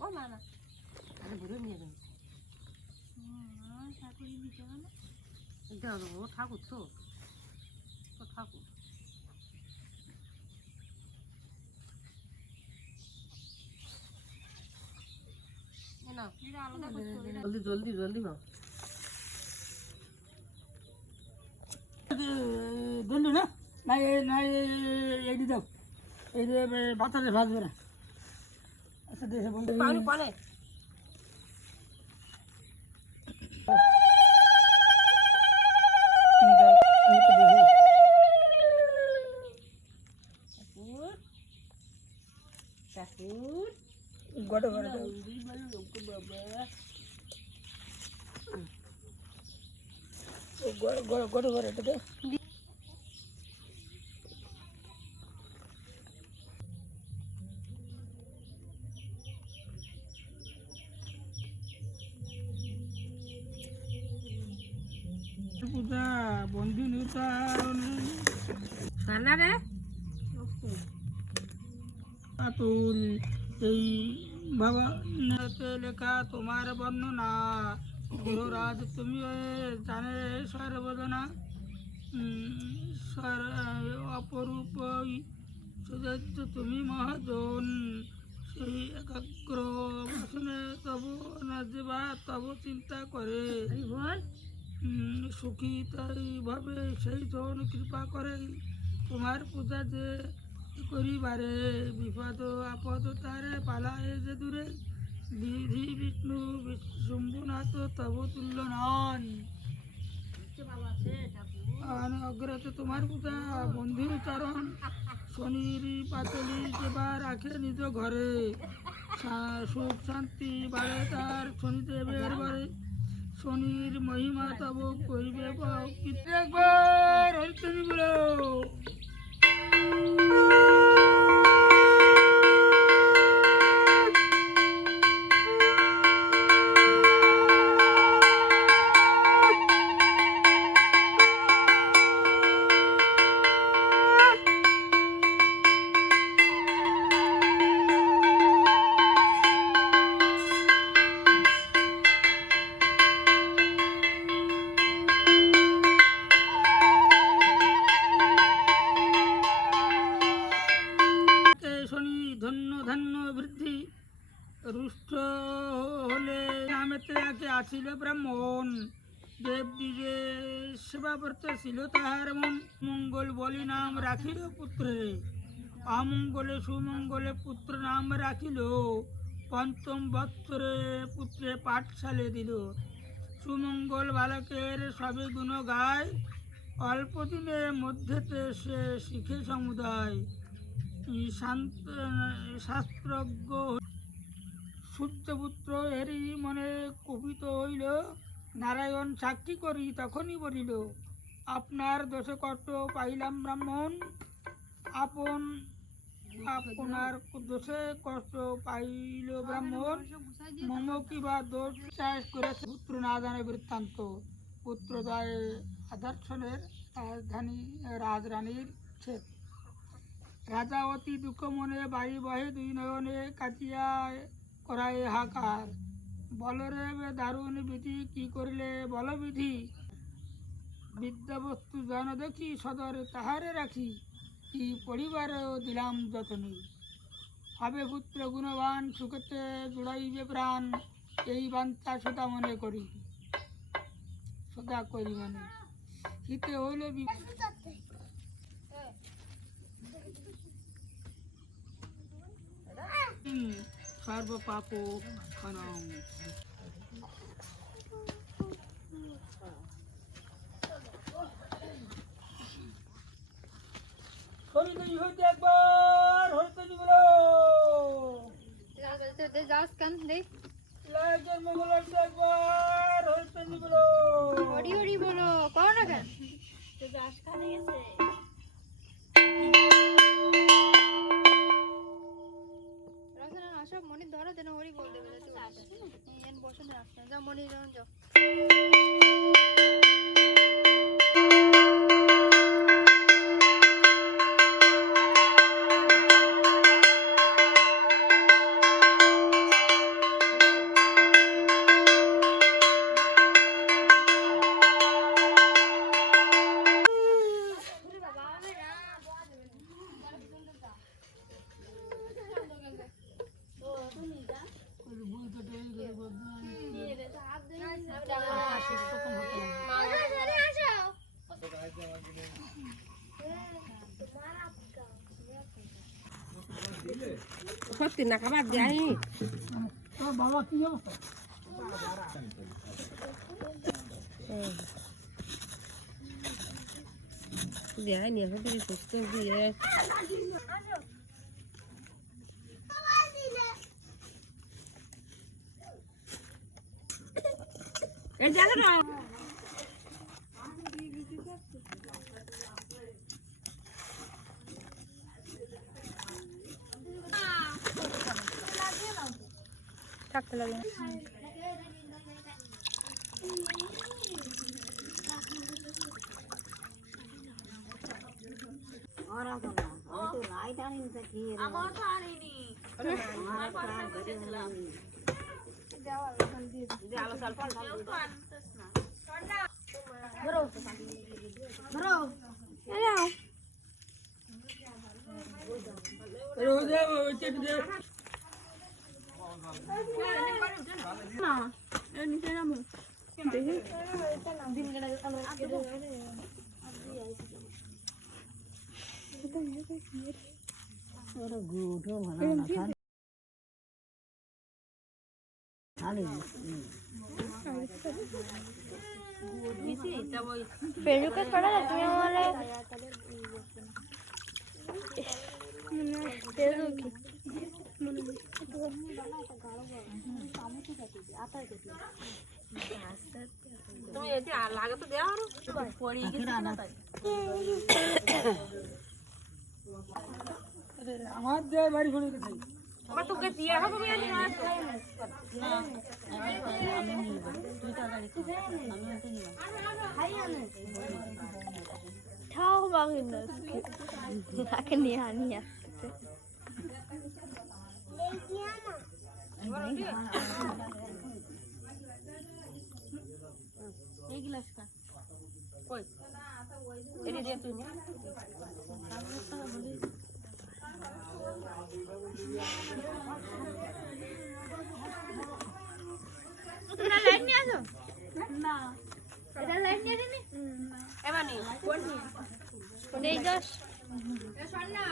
ও মা না আরে ঘুরে নিয়ে যাবে ঠাকুর ও ঠাকুর তো ঠাকুর জলদি জলদি জলদি মা বললু না না না এই দাও এই বাতাসে ভাজবে না আচ্ছা দেশে বলতে পানি পানি ঠাকুর গড়ে গড়ে গড়ে গড়ে এটা পূজা বন্ধু সানারে আতুল এই বাবা লেখা তোমার বর্ণনা গুরুরাজ তুমি জানে সর্বদনা অপরূপ সুযোগ্য তুমি মহাজন সেই একাগ্র বাসনে তবু নাজিবা তবু চিন্তা করে বল সুখী তাই ভাবে সেই জন কৃপা করে তোমার পূজা যে করিবারে বিপদ আপদ তারে পালায় যে দূরে বিধি বিষ্ণু শম্ভুনাথ তব তুল্য নন অগ্রত তোমার পূজা বন্ধুর চরণ শনির পাতলি সেবা রাখে নিজ ঘরে সুখ শান্তি বাড়ে তার শনিদেবের বারে শনির মহিমা তব করিবে একবার হরিচন্দ্র বলো রুষ্ট হলে নামেতে আগে আসিল ব্রাহ্মণ দেবদিগে সেবাব্রত ছিল তাহার মন মঙ্গল বলি নাম রাখিল পুত্রে অমঙ্গলে সুমঙ্গলে পুত্র নাম রাখিল পঞ্চম বৎসরে পুত্রে পাঠশালে দিল সুমঙ্গল বালকের সবে গুণ গায় অল্প দিনের মধ্যেতে সে শিখে সমুদায় শাস্ত্রজ্ঞ সূর্যপুত্র এরই মনে কুপিত হইল নারায়ণ সাক্ষী করি তখনই বলিল আপনার দোষে কষ্ট পাইলাম ব্রাহ্মণ আপনার দোষে কষ্ট পাইল ব্রাহ্মণ মম কিবা দোষ চাষ করেছে পুত্র না জানে বৃত্তান্ত পুত্রদয় আদর্শনের রাজধানী রাজরানীর ছেদ রাজা অতি দুঃখ মনে বাড়ি বহে দুই নয়নে কাটিয়া করায় হাকার বলরে দারুণ বিধি কি করিলে বলবিধি বিদ্যাবস্তু জন দেখি সদর তাহারে রাখি কি পরিবারেও দিলাম যতনি হবে পুত্র গুণবান সুখেতে জুড়াইবে প্রাণ এই বাঞ্ছা সদা মনে করি সদা করি মানে হিতে হইলে সর্ব পাপ খনং হরিতনি হইতে একবার হরিতনি বলো লাজের মঙ্গল হইতে একবার হরিতনি বলো হরি হরি বলো কও না কেন যাস কানে গেছে সব মনে ধরো যেন হরি বল দেবে বসে আসছে যা মনে যাও সত্যি না খাবার দেয়নি তোর বাবা কি অবস্থা? দেয়নি এখন থেকে সুস্থ দিয়ে এই জায়গা না থাকতে লাগে না। রোজে ওইটা দে ফেসবুকে ছড়া যায় তুমি আমার তুমি এতে লাগে তো দেওয়া আরো পড়িয়ে গেছে না তাই আমার দে বাড়ি ঘুরে খাই আবার তোকে দিয়ে হবে আমি না ঠাও বাকি না তাকে নিয়ে আনি আসছে এই গ্লাসটা কই এনে দিয়ে তুই তোমরা লাইট নিয়ে আসো না এটা লাইট নিয়ে আসেনি এবারে কোন নিয়ে 10